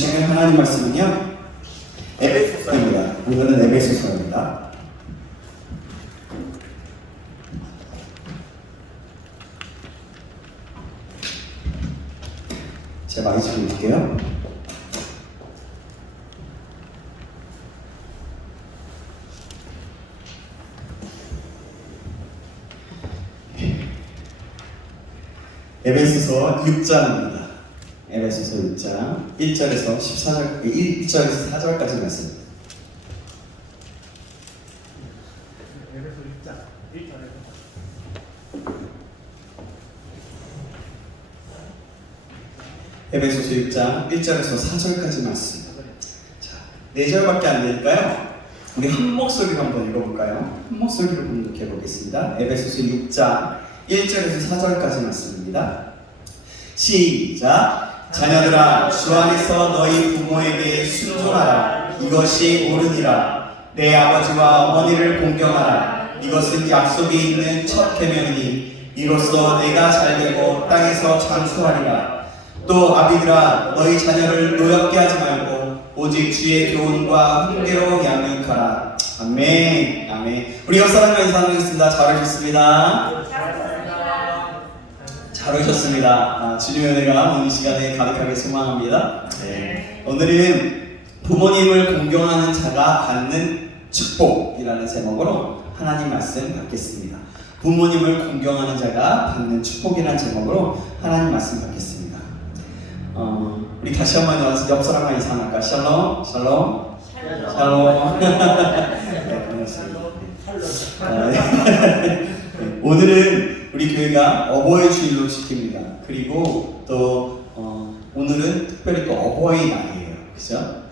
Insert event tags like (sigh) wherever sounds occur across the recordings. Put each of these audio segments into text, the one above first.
주시는 하나님 말씀은요. 에베소서입니다. 오늘은 에베소서입니다. 제가 많이 읽을게요. 에베소서 6장입니다. 에베소서 6장 1절에서 14절 1, 1절에서 4절까지 말씀. 에베소 6장 1절에서 에베소서 6장 1절에서 4절까지 말씀. 자, 4절밖에 안 되니까요. 우리 한 목소리로 한번 읽어볼까요? 한 목소리로 공독해 보겠습니다. 에베소서 6장 1절에서 4절까지 말씀입니다. 시작. 자녀들아 주 안에서 너희 부모에게 순종하라. 이것이 옳으니라. 내 아버지와 어머니를 공경하라. 이것은 약속이 있는 첫 계명이니 이로써 내가 잘되고 땅에서 장수하리라. 또 아비들아 너희 자녀를 노엽게 하지 말고 오직 주의 교훈과 훈계로 양육하라. 아멘. 아멘. 우리 옆사람과 인사하겠습니다. 잘하셨습니다. 잘 오셨습니다. 아, 주님의 은혜가 오늘 시간에 가득하게 소망합니다. 네. 오늘은 부모님을 공경하는 자가 받는 축복이라는 제목으로 하나님 말씀 받겠습니다. 부모님을 공경하는 자가 받는 축복이라는 제목으로 하나님 말씀 받겠습니다. 어, 우리 다시 한번 와서 옆 사람과 인사할까? 샬롬, 샬롬, 샬롬. 네, 반갑습니다. 아, 네. (laughs) 오늘은 우리 교회가 어버이 주일로 지킵니다. 그리고 또 어, 오늘은 특별히 또 어버이날이에요. 그죠?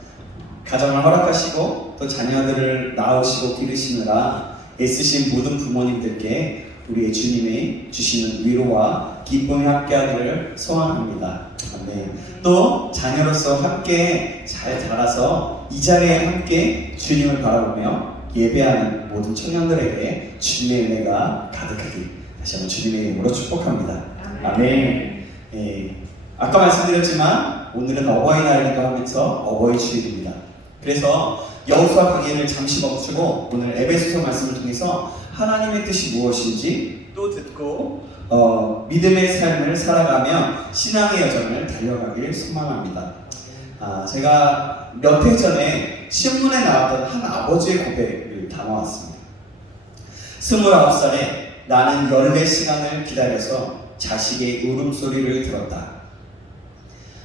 가정을 허락하시고 또 자녀들을 낳으시고 기르시느라 애쓰신 모든 부모님들께 우리의 주님이 주시는 위로와 기쁨이 함께하기를 소원합니다. 네. 또 자녀로서 함께 잘 자라서 이 자리에 함께 주님을 바라보며 예배하는 모든 청년들에게 주님의 은혜가 가득하기 다시 한번 주님의 이름으로 축복합니다. 아멘. 예, 아까 말씀드렸지만 오늘은 어버이날이기도 하면서 어버이 주일입니다. 그래서 여호수아 강의를 잠시 멈추고 오늘 에베소서 말씀을 통해서 하나님의 뜻이 무엇인지 또 듣고 어, 믿음의 삶을 살아가며 신앙의 여정을 달려가길 소망합니다. 아, 제가 몇 해 전에 신문에 나왔던 한 아버지의 고백을 담아왔습니다. 29살에 나는 14시간을 기다려서 자식의 울음소리를 들었다.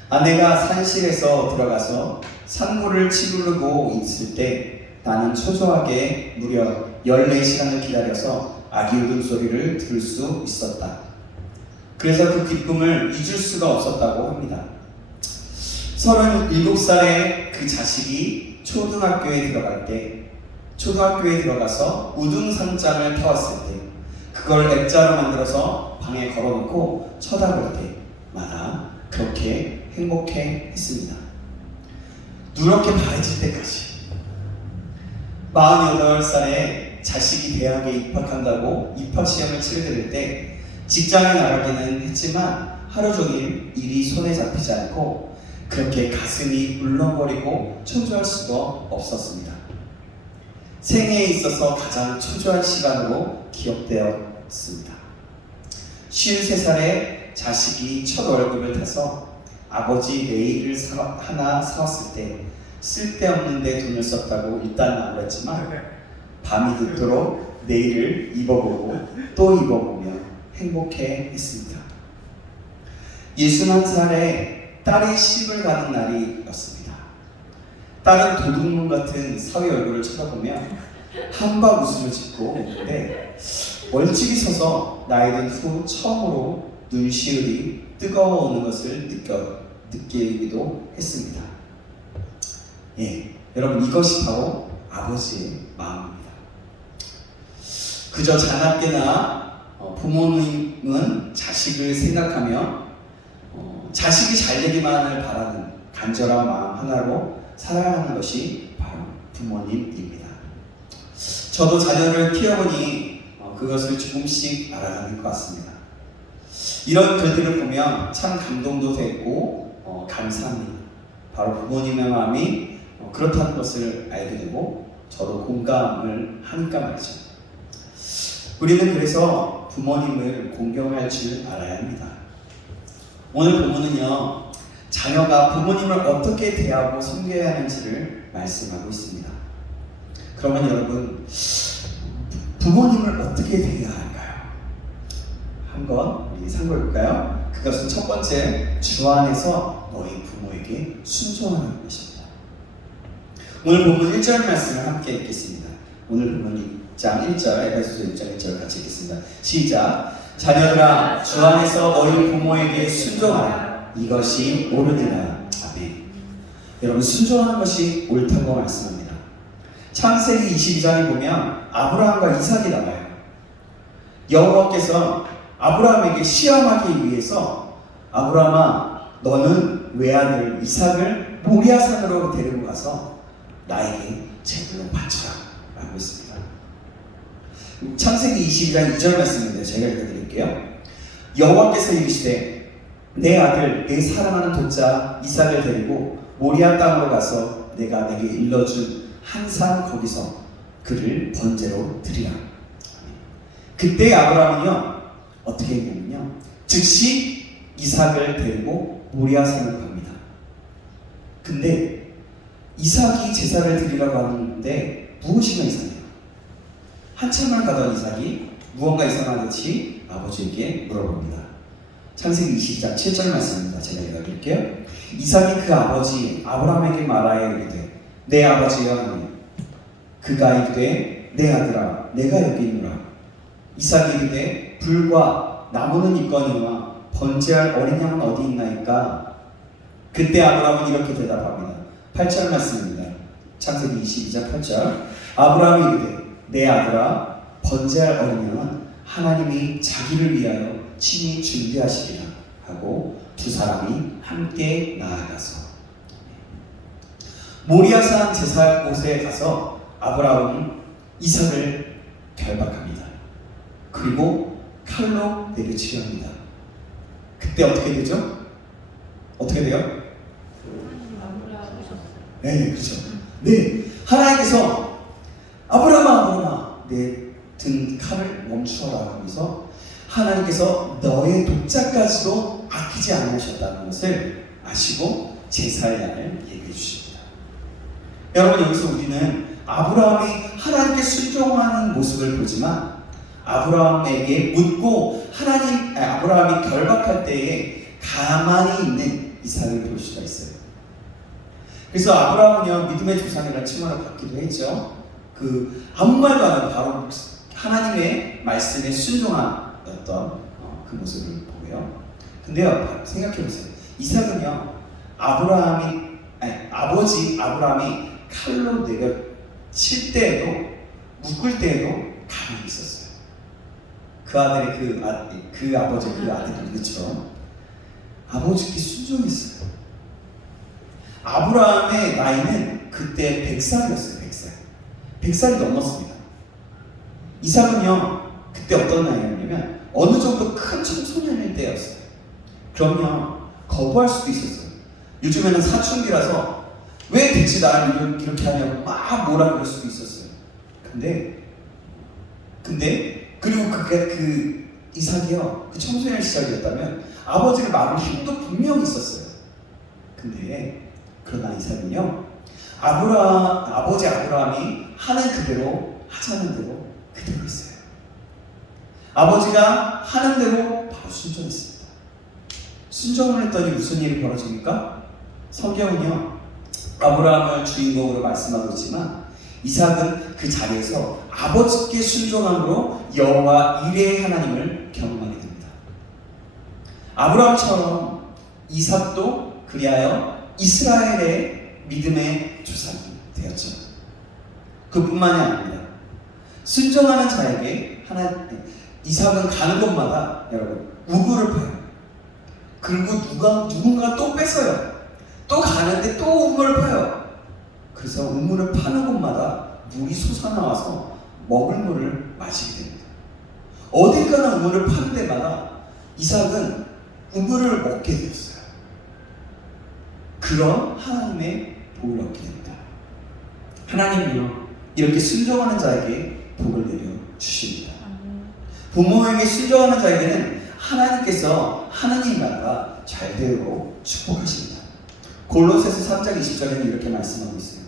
아내가 산실에서 들어가서 산모를 치르고 있을 때 나는 초조하게 무려 14시간을 기다려서 아기 울음소리를 들을 수 있었다. 그래서 그 기쁨을 잊을 수가 없었다고 합니다. 37살에 그 자식이 초등학교에 들어갈 때, 초등학교에 들어가서 우등상장을 타왔을 때, 그걸 액자로 만들어서 방에 걸어놓고 쳐다볼 때마다 그렇게 행복해 했습니다. 누렇게 바래질 때까지. 48살에 자식이 대학에 입학한다고 입학시험을 치르게 될 때 직장에 나가기는 했지만 하루 종일 일이 손에 잡히지 않고 그렇게 가슴이 울렁거리고 초조할 수가 없었습니다. 생애에 있어서 가장 초조한 시간으로 기억되었습니다. 53살에 자식이 첫 월급을 타서 아버지 네일을 사, 하나 사왔을 때 쓸데없는데 돈을 썼다고 일단 나무랬지만 밤이 늦도록 네일을 입어보고 또 입어보며 행복해 했습니다. 61살에 딸이 시집을 가는 날이었습니다. 딸은 도둑놈 같은 사위 얼굴을 쳐다보며 한박 웃음을 짓고 있는데 멀찍이 서서 나이 든 후 처음으로 눈시울이 뜨거워오는 것을 느껴, 느끼기도 했습니다. 예, 여러분 이것이 바로 아버지의 마음입니다. 그저 자나깨나 어, 부모님은 자식을 생각하며 어, 자식이 잘 되기만을 바라는 간절한 마음 하나로 살아가는 것이 바로 부모님입니다. 저도 자녀를 키워보니 어, 그것을 조금씩 알아가는 것 같습니다. 이런 글들을 보면 참 감동도 되고 어, 감사합니다. 바로 부모님의 마음이 어, 그렇다는 것을 알게 되고 저도 공감을 하니까 말이죠. 우리는 그래서 부모님을 공경할 줄 알아야 합니다. 오늘 본문은요, 자녀가 부모님을 어떻게 대하고 섬겨야 하는지를 말씀하고 있습니다. 그러면 여러분, 부모님을 어떻게 대해야 할까요? 한번 우리 상고해 볼까요? 그것은 첫 번째, 주 안에서 너희 부모에게 순종하는 것입니다. 오늘 본문 1절 말씀을 함께 읽겠습니다. 오늘 본문 2장 1절, 에베소서 1장 1절 같이 읽겠습니다. 시작. 자녀들아, 주 안에서 너희 부모에게 순종하라. 이것이 옳으니라. 아멘. 여러분, 순종하는 것이 옳다고 말씀합니다. 창세기 22장에 보면 아브라함과 이삭이 나와요. 여호와께서 아브라함에게 시험하기 위해서 아브라함아 너는 외아들 이삭을 모리아산으로 데리고 가서 나에게 제물로 바쳐라 라고 했습니다. 창세기 22장 2절 말씀인데 제가 읽어드릴게요. 여호와께서 이르시되 내 아들 내 사랑하는 독자 이삭을 데리고 모리아 땅으로 가서 내가 내게 일러준 한산 거기서 그를 번제로 드리라. 그때 아브라함은요 어떻게 했냐면요 즉시 이삭을 데리고 모리아산으로 갑니다. 근데 이삭이 제사를 드리라고 하는데 무엇이가 이상해요? 한참을 가던 이삭이 무언가 이상하듯이 아버지에게 물어봅니다. 창세기 20장 7절 말씀입니다. 제가 읽어드릴게요. 이삭이 그 아버지 아브라함에게 말하여 이르되 내 아버지여 하니 그가 이르되 내 아들아 내가 여기 있노라 이삭이 이르되 불과 나무는 있거니와 번제할 어린 양은 어디 있나이까 그때 아브라함은 이렇게 대답합니다. 8절 말씀입니다. 창세기 22장 8절 아브라함이 이르되 내 아들아 번제할 어린 양은 하나님이 자기를 위하여 친히 준비하시리라 하고 두 사람이 함께 나아가서 모리아산 제사 곳에 가서 아브라함은 이삭을 결박합니다. 그리고 칼로 내려치려 합니다. 그때 어떻게 되죠? 어떻게 돼요? 네, 그렇죠. 네, 하나님께서 아브라함아, 아브라함아, 내든 칼을 멈추어라 하면서 하나님께서 너의 독자까지도 아끼지 않으셨다는 것을 아시고 제사의 양을 얘기해 주십니다. 여러분 여기서 우리는 아브라함이 하나님께 순종하는 모습을 보지만 아브라함에게 묻고 하나님 아니, 아브라함이 결박할 때에 가만히 있는 이삭을 볼 수가 있어요. 그래서 아브라함은요 믿음의 조상이라는 칭호를 받기도 했죠. 그 아무 말도 안 하고 바로 하나님의 말씀에 순종한 어떤 어, 그 모습을 보고요. 근데요 생각해 보세요. 이삭은요 아브라함이 아니 아버지 아브라함이 칼로 내려 칠 때에도 묶을 때에도 가만히 있었어요. 그 아들의 그, 아, 그 아버지 그 아들이 그렇죠. 아버지께 순종했어요. 아브라함의 나이는 그때 100살이었어요. 100살. 100살이 넘었습니다. 이삭은요 그때 어떤 나이였냐 면 어느 정도 큰 청소년일 때였어요. 그럼요 거부할 수도 있었어요. 요즘에는 사춘기라서 왜 대체 나를 이렇게 하냐고 막 뭐라 그럴 수도 있었어요. 근데 근데 그리고 그게 그 이삭이요 그 청소년 시절이었다면 아버지를 막을 힘도 분명히 있었어요. 근데 그러나 이삭은요 아브라 아버지 아브라함이 하는 그대로 하자는 대로 그대로 했어요. 아버지가 하는 대로 바로 순종했습니다. 순종을 했더니 무슨 일이 벌어집니까? 성경은요 아브라함을 주인공으로 말씀하고 있지만 이삭은 그 자리에서 아버지께 순종함으로 여호와 이레의 하나님을 경험하게 됩니다. 아브라함처럼 이삭도 그리하여 이스라엘의 믿음의 조상이 되었죠. 그뿐만이 아닙니다. 순종하는 자에게 하나 이삭은 가는 곳마다 여러분 우물을 파요. 그리고 누가 누군가 또 뺏어요. 또 가는데 또 우물을 파요. 그래서 우물을 파는 곳마다 물이 솟아나와서 먹을 물을 마시게 됩니다. 어딜 가나 우물을 파는 데마다 이삭은 우물을 먹게 되었어요. 그런 하나님의 복을 얻게 됩니다. 하나님은요 이렇게 순종하는 자에게 복을 내려 주십니다. 부모에게 순종하는 자에게는 하나님께서 하나님 나라 잘 되도록 축복하십니다. 골로새서 3장 20절에는 이렇게 말씀하고 있어요.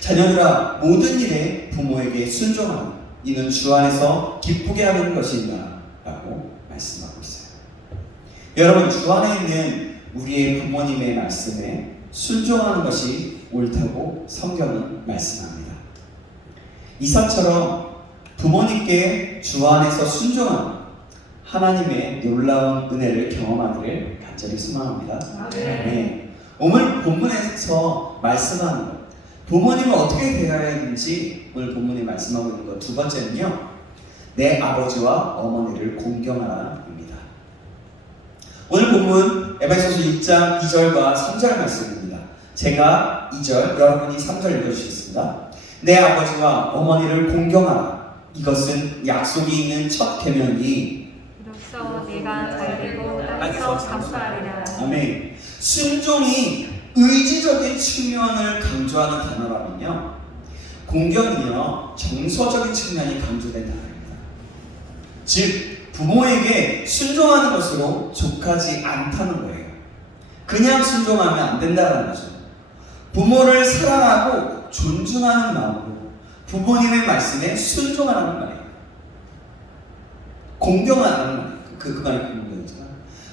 자녀들아 모든 일에 부모에게 순종하라. 이는 주 안에서 기쁘게 하는 것이니라라고 말씀하고 있어요. 여러분 주 안에 있는 우리의 부모님의 말씀에 순종하는 것이 옳다고 성경은 말씀합니다. 이삭처럼 부모님께 주 안에서 순종하는 하나님의 놀라운 은혜를 경험하기를 간절히 소망합니다. 네. 오늘 본문에서 말씀하는 것, 부모님은 어떻게 대해야 하는지 오늘 본문에 말씀하고 있는 것 두 번째는요, 내 아버지와 어머니를 공경하라입니다. 오늘 본문 에베소서 6장 2절과 3절 말씀입니다. 제가 2절, 여러분이 3절 읽어주시겠습니다. 내 아버지와 어머니를 공경하라. 이것은 약속이 있는 첫 계명이 이로써 내가 잘되고 땅에서 감사하리라. 아멘. 순종이 의지적인 측면을 강조하는 단어라면요. 공경은요, 정서적인 측면이 강조된 단어입니다. 즉, 부모에게 순종하는 것으로 족하지 않다는 거예요. 그냥 순종하면 안 된다는 거죠. 부모를 사랑하고 존중하는 마음으로 부모님의 말씀에 순종하라는 말이에요. 공경하라는 말이에요. 그, 그 말이 공경이잖아.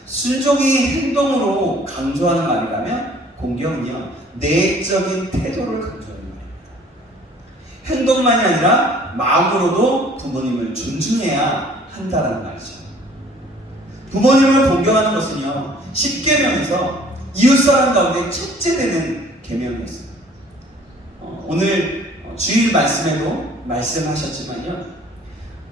순종이 행동으로 강조하는 말이라면 공경은요 내적인 태도를 강조하는 말입니다. 행동만이 아니라 마음으로도 부모님을 존중해야 한다는 말이죠. 부모님을 공경하는 것은요 십계명에서 이웃 사람 가운데 첫째 되는 계명이었어요. 어, 오늘 어, 주일 말씀에도 말씀하셨지만요,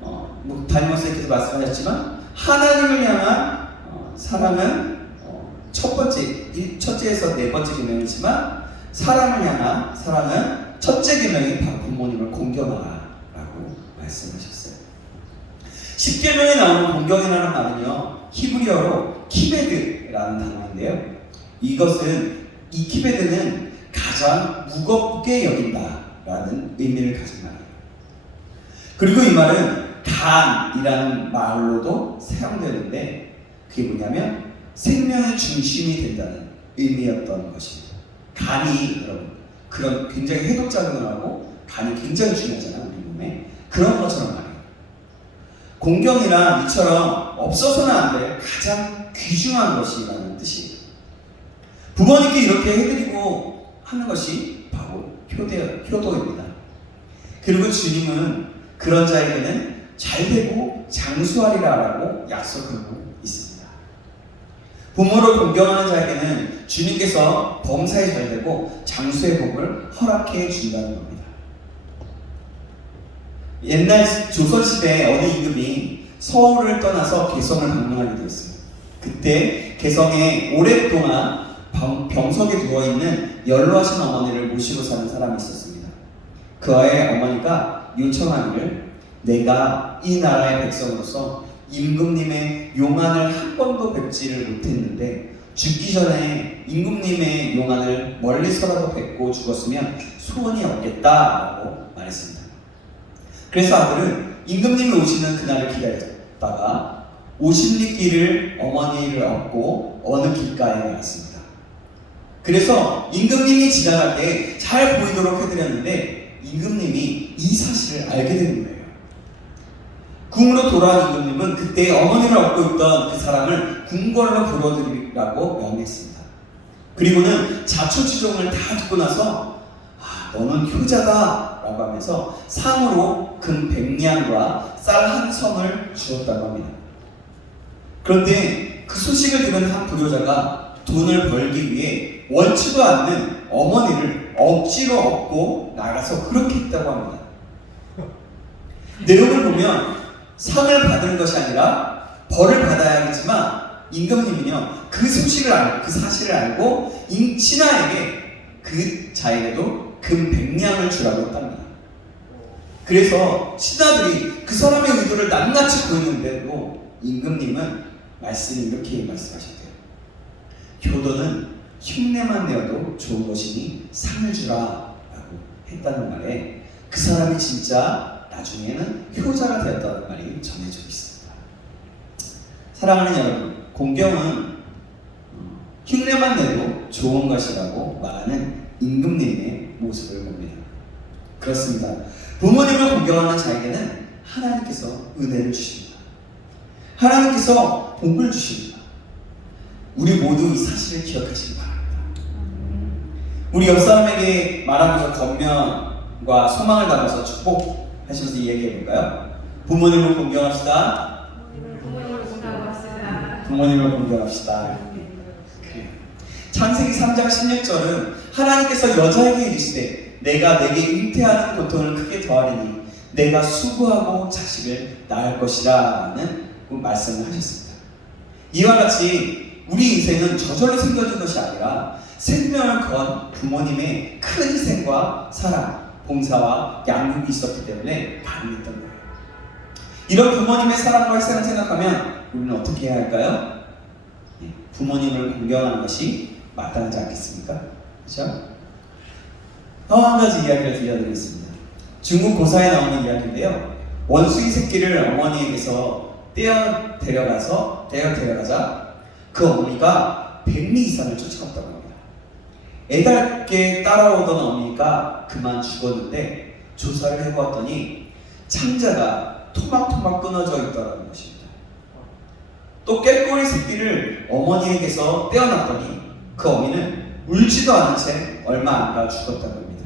어, 뭐 담임 목사님께서 말씀하셨지만 하나님을 향한 어, 사랑은 어, 첫 번째, 일- 첫째에서 네 번째 계명이지만 사람을 향한 사랑은 첫째 계명이 바로 부모님을 공경하라라고 말씀하셨어요. 십계명에 나오는 공경이라는 말은요 히브리어로 키베드라는 단어인데요. 이것은 이 키베드는 가장 무겁게 여긴다 라는 의미를 가진 말이에요. 그리고 이 말은 간이라는 말로도 사용되는데 그게 뭐냐면 생명의 중심이 된다는 의미였던 것입니다. 간이 여러분 그런 굉장히 해독 작용을 하고 간이 굉장히 중요하잖아요 우리 몸에 그런 것처럼 말이에요. 공경이란 이처럼 없어서는 안 될 가장 귀중한 것이라는 뜻이에요. 부모님께 이렇게 해드리고 하는 것이 효대, 효도 입니다. 그리고 주님은 그런 자에게는 잘되고 장수하리라라고 약속하고 있습니다. 부모를 공경하는 자에게는 주님께서 범사에 잘되고 장수의 복을 허락해 준다는 겁니다. 옛날 조선시대 어느 임금이 서울을 떠나서 개성을 방문하게 되었어요. 그때 개성에 오랫동안 병- 병석에 누워있는 연로하신 어머니를 모시고 사는 사람이 있었습니다. 그의 어머니가 요청하기를 내가 이 나라의 백성으로서 임금님의 용안을 한 번도 뵙지를 못했는데 죽기 전에 임금님의 용안을 멀리서라도 뵙고 죽었으면 소원이 없겠다라고 말했습니다. 그래서 아들은 임금님이 오시는 그날을 기다렸다가 50리길을 어머니를 얻고 어느 길가에 갔습니다. 그래서 임금님이 지나갈 때 잘 보이도록 해드렸는데 임금님이 이 사실을 알게 된 거예요. 궁으로 돌아온 임금님은 그때 어머니를 얻고 있던 그 사람을 궁궐로 불러들이라고 명했습니다. 그리고는 자초지종을 다 듣고 나서 아, 너는 효자다 라고 하면서 상으로 금 백냥과 쌀 한 성을 주었다고 합니다. 그런데 그 소식을 들은 한 불효자가 돈을 벌기 위해 원치도 않는 어머니를 억지로 얻고 나가서 그렇게 했다고 합니다. 내용을 보면 상을 받은 것이 아니라 벌을 받아야겠지만 임금님은요 그 소식을 알고 그 사실을 알고 임 신하에게 그 자에게도 금 백냥을 주라고 했답니다. 그래서 신하들이 그 사람의 의도를 낱낱이 보였는데도 임금님은 말씀을 이렇게 말씀하셨대요. 효도는 흉내만 내어도 좋은 것이니 상을 주라 라고 했다는 말에 그 사람이 진짜 나중에는 효자가 되었다는 말이 전해지고 있습니다. 사랑하는 여러분, 공경은 어, 흉내만 내도 좋은 것이라고 말하는 임금님의 모습을 봅니다. 그렇습니다. 부모님을 공경하는 자에게는 하나님께서 은혜를 주십니다. 하나님께서 복을 주십니다. 우리 모두 이 사실을 기억하시기 바랍니다. 우리 옆 사람에게 말하면서 겉면과 소망을 담아서 축복하시면서 이야기해 볼까요? 부모님을 공경합시다. 부모님을 공경합시다. 그래요. 창세기 3장 16절은 하나님께서 여자에게 이르시되 내가 내게 잉태하는 고통을 크게 더하리니 내가 수고하고 자식을 낳을 것이라는 그 말씀을 하셨습니다. 이와 같이 우리 인생은 저절로 생겨진 것이 아니라 생명을 건 부모님의 큰 희생과 사랑, 봉사와 양육이 있었기 때문에 가능했던 거예요. 이런 부모님의 사랑과 희생을 생각하면 우리는 어떻게 해야 할까요? 예, 부모님을 공경하는 것이 마땅하지 않겠습니까? 그렇죠? 또 한 가지 이야기를 들려드리겠습니다. 중국 고사에 나오는 이야기인데요. 원숭이 새끼를 어머니에게서 떼어 데려가서 떼어 데려가자 그 어머니가 백리 이상을 쫓아갔다고. 애달게 따라오던 어머니가 그만 죽었는데 조사를 해보았더니 창자가 토막토막 끊어져 있더라는 것입니다. 또 꾀꼬리 새끼를 어머니에게서 떼어놨더니 그 어미는 울지도 않은 채 얼마 안 가 죽었다고 합니다.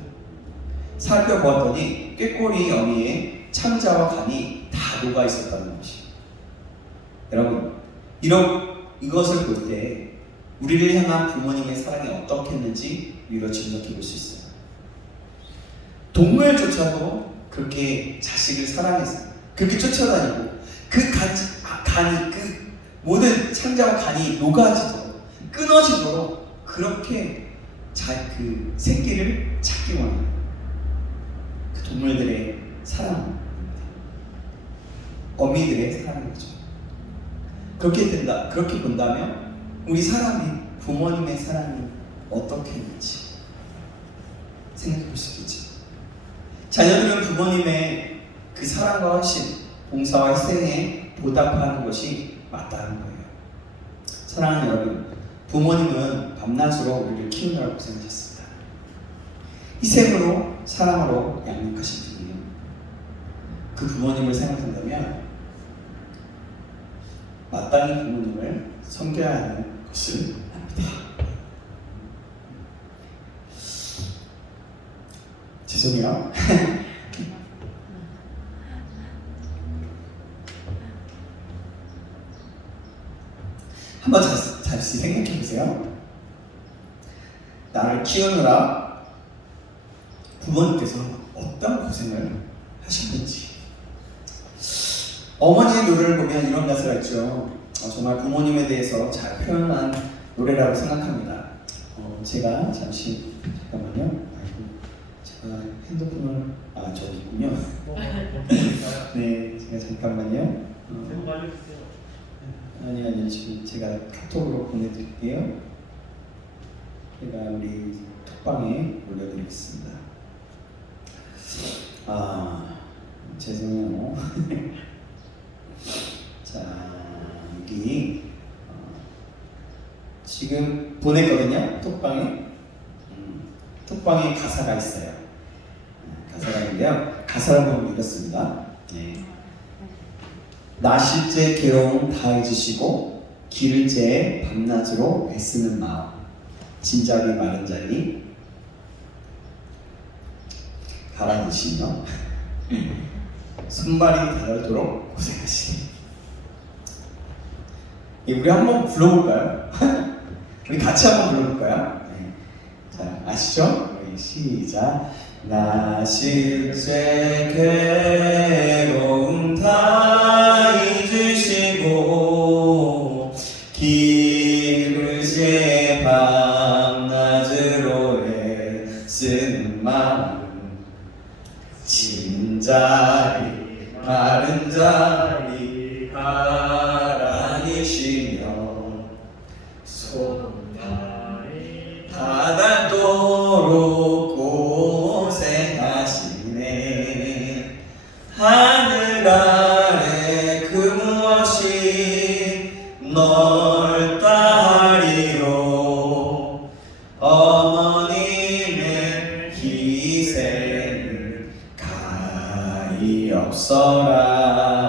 살펴보았더니 꾀꼬리 어미의 창자와 간이 다 녹아 있었다는 것입니다. 여러분, 이런 이것을 볼때 우리를 향한 부모님의 사랑이 어떻겠는지 우리가 짐작해 볼 수 있어요. 동물조차도 그렇게 자식을 사랑해서 그렇게 쫓아다니고 그 간, 아, 간이 그 모든 창자와 간이 녹아지도록 끊어지도록 그렇게 자, 그 새끼를 찾기 원하는 그 동물들의 사랑입니다. 어미들의 사랑이죠. 그렇게 된다, 그렇게 본다면 우리 사람이 부모님의 사랑이 어떻게 있는지 생각해 볼 수 있겠지. 자녀들은 부모님의 그 사랑과 헌신, 봉사와 희생에 보답하는 것이 마땅한 거예요. 사랑하는 여러분, 부모님은 밤낮으로 우리를 키우느라 고생하셨습니다. 희생으로, 사랑으로 양육하신 분이에요. 그 부모님을 생각한다면 마땅히 부모님을 섬겨야 하는 것을 압니다. 죄송해요. 한번 잠시, 잠시 생각해 보세요. 나를 키우느라 부모님께서 어떤 고생을 하셨는지. 어머니의 노래를 보면 이런 가사가 있죠. 어, 정말 부모님에 대해서 잘 표현한 노래라고 생각합니다. 어, 제가 잠시 잠깐만요. 아이고, 제가 핸드폰을 아 저기 있군요. 네, 제가 잠깐만요. 어, 제목 알려주세요. 아니 아니 지금 제가 카톡으로 보내드릴게요. 제가 우리 톡방에 올려드리겠습니다. 아 죄송해요. (laughs) 자 여기 어, 지금 보냈거든요 톡방에 음, 톡방에 가사가 있어요. 음, 가사가 있는데요. 가사를 보면 이렇습니다. 네. 나실제 괴로움 다 잊으시고 길을제 밤낮으로 애쓰는 마음 진작이 마른 자리 가라앉으시며 (laughs) 손발이 닳도록 고생하시니 예, 우리 한번 불러볼까요? (laughs) 우리 같이 한번 불러볼까요? 네. 자 아시죠? 우리 시작 나 실제 괴로움 다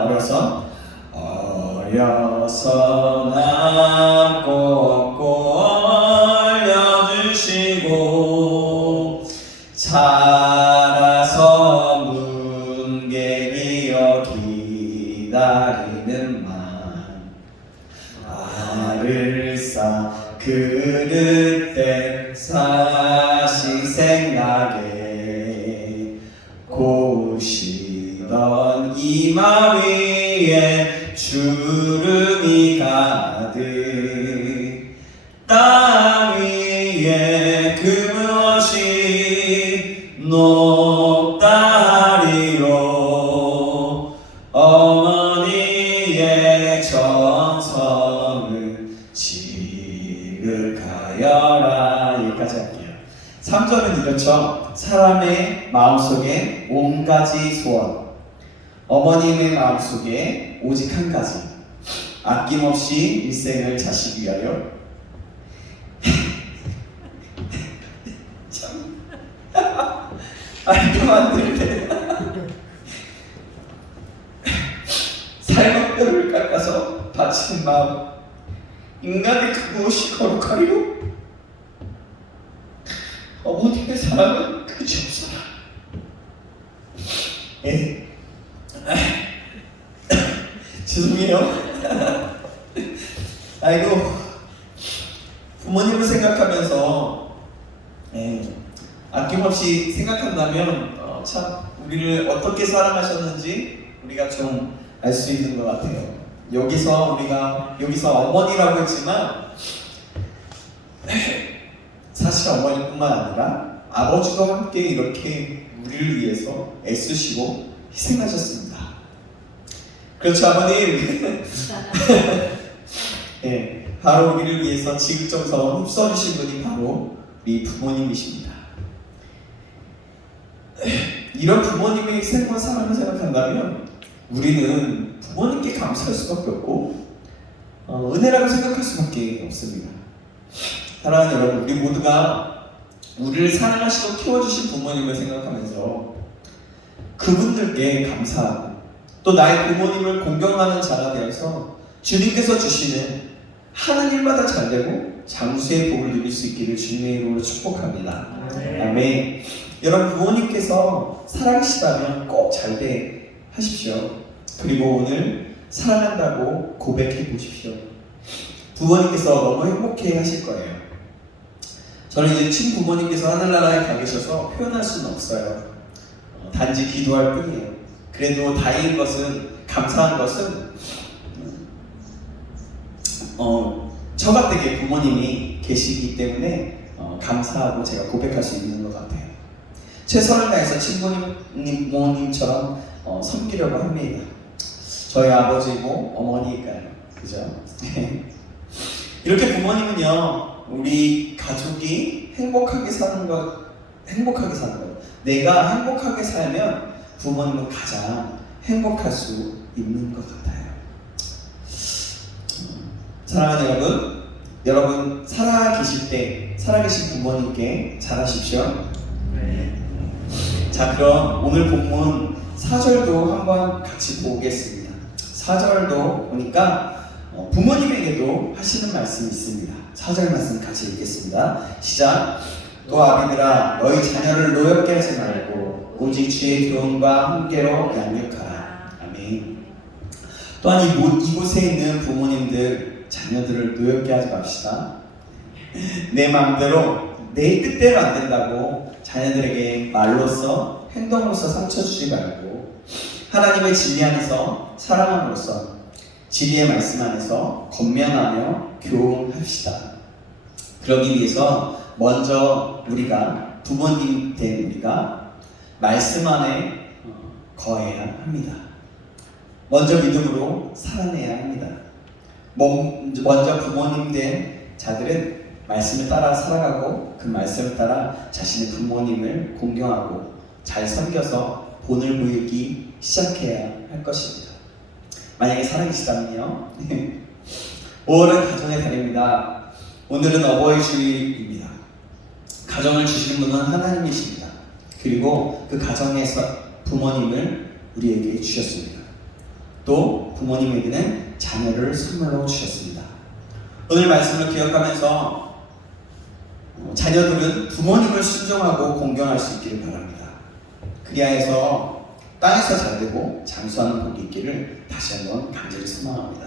어려서 어려서 남 지극하여라. 여기까지 할게요. 3절은 이렇죠. 사람의 마음속에 온 가지 소원 어머님의 마음속에 오직 한 가지 아낌없이 일생을 자식 위하여. (laughs) 참. 알게 만들 때 살갑뼈를 깎아서 바치는 마음 인간의 그것이 거룩하리요 어머님의 사랑은 그지 없어라 예. 죄송해요 아이고 부모님을 생각하면서 예, 아낌없이 생각한다면 어, 참 우리를 어떻게 사랑하셨는지 우리가 좀 알 수 있는 것 같아요. 여기서 우리가 여기서 어머니라고 했지만 사실 어머니뿐만 아니라 아버지도 함께 이렇게 우리를 위해서 애쓰시고 희생하셨습니다. 그렇죠 아버님. 예, (laughs) 바로 우리를 위해서 지극정성을 흡수해주신 분이 바로 우리 부모님이십니다. 이런 부모님의 희생과 사랑을 생각한다면 우리는 부모님께 감사할 수밖에 없고 어, 은혜라고 생각할 수밖에 없습니다. 사랑하는 여러분, 우리 모두가 우리를 사랑하시고 키워주신 부모님을 생각하면서 그분들께 감사하고 또 나의 부모님을 공경하는 자가 되어서 주님께서 주시는 하는 일마다 잘 되고 장수의 복을 누릴 수 있기를 주님의 이름으로 축복합니다. 아멘. 여러분 부모님께서 사랑하시다면 꼭 잘 돼 하십시오. 그리고 오늘 사랑한다고 고백해 보십시오. 부모님께서 너무 행복해 하실 거예요. 저는 이제 친부모님께서 하늘나라에 가 계셔서 표현할 수는 없어요. 어, 단지 기도할 뿐이에요. 그래도 다행인 것은 감사한 것은 어, 처갓댁에 부모님이 계시기 때문에 어, 감사하고 제가 고백할 수 있는 것 같아요. 최선을 다해서 친부모님 부모님처럼 어, 섬기려고 합니다. 저희 아버지고 어머니니까요. 그죠? (laughs) 이렇게 부모님은요, 우리 가족이 행복하게 사는 것, 행복하게 사는 것. 내가 행복하게 살면 부모님은 가장 행복할 수 있는 것 같아요. 사랑하는 여러분, 여러분 살아 계실 때 살아계신 부모님께 잘하십시오. 자, 그럼 오늘 본문 4절도 한번 같이 보겠습니다. 4절도 보니까 어, 부모님에게도 하시는 말씀이 있습니다. 4절 말씀 같이 읽겠습니다. 시작. 또 아비들아 너희 자녀를 노엽게 하지 말고 오직 주의 교훈과 함께로 양육하라. 아멘. 또한 이곳, 이곳에 있는 부모님들 자녀들을 노엽게 하지 맙시다. 내 마음대로 내 뜻대로 안 된다고 자녀들에게 말로써 행동으로서 상처 주지 말고 하나님의 진리 안에서 사랑함으로써 진리의 말씀 안에서 건면하며 교훈합시다. 그러기 위해서 먼저 우리가 부모님 된 우리가 말씀 안에 어, 거해야 합니다. 먼저 믿음으로 살아내야 합니다. 먼- 먼저 부모님 된 자들은 말씀을 따라 살아가고 그 말씀을 따라 자신의 부모님을 공경하고 잘 섬겨서 본을 보이기 시작해야 할 것입니다. 만약에 살아계시다면요. (laughs) 5월은 가정의 달입니다. 오늘은 어버이 주일입니다. 가정을 주시는 분은 하나님이십니다. 그리고 그 가정에서 부모님을 우리에게 주셨습니다. 또 부모님에게는 자녀를 선물로 주셨습니다. 오늘 말씀을 기억하면서 어, 자녀들은 부모님을 순종하고 공경할 수 있기를 바랍니다. 그리하여서 땅에서 잘되고 장수하는 복이 있기를 다시 한번 간절히 소망합니다.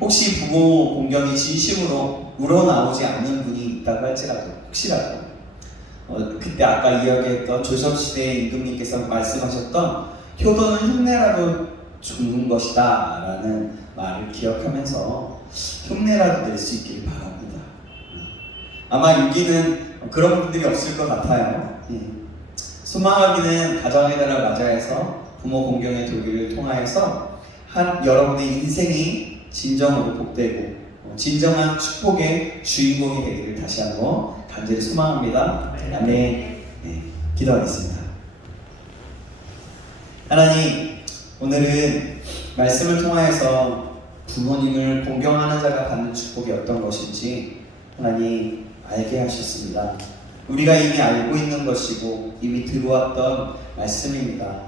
혹시 부모 공경이 진심으로 우러나오지 않는 분이 있다고 할지라도 혹시라도 어, 그때 아까 이야기했던 조선시대의 임금님께서 말씀하셨던 효도는 흉내라도 줍는 것이다 라는 말을 기억하면서 흉내라도 낼 수 있기를 바랍니다. 아마 여기는 그런 분들이 없을 것 같아요. 예. 소망하기는 가정의 달을 맞이해서 부모 공경의 도기를 통하여서 한 여러분의 인생이 진정으로 복되고 어, 진정한 축복의 주인공이 되기를 다시 한번 간절히 소망합니다. 아멘. 네, 기도하겠습니다. 하나님, 오늘은 말씀을 통하여서 부모님을 공경하는 자가 받는 축복이 어떤 것인지 하나님 알게 하셨습니다. 우리가 이미 알고 있는 것이고 이미 들어왔던 말씀입니다.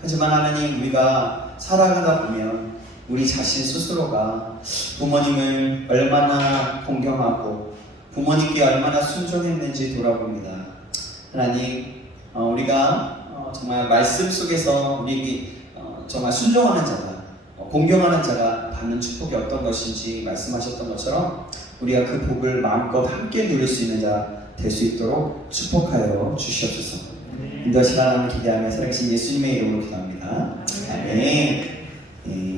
하지만 하나님 우리가 살아가다 보면 우리 자신 스스로가 부모님을 얼마나 공경하고 부모님께 얼마나 순종했는지 돌아봅니다. 하나님 어, 우리가 어, 정말 말씀 속에서 우리 어, 정말 순종하는 자가 어, 공경하는 자가 갖는 축복이 어떤 것인지 말씀하셨던 것처럼 우리가 그 복을 마음껏 함께 누릴 수 있는 자 될 수 있도록 축복하여 주시옵소서. 인도하신 하나님 기대하며 살아계신 예수님의 이름으로 기도합니다. 아멘. 예.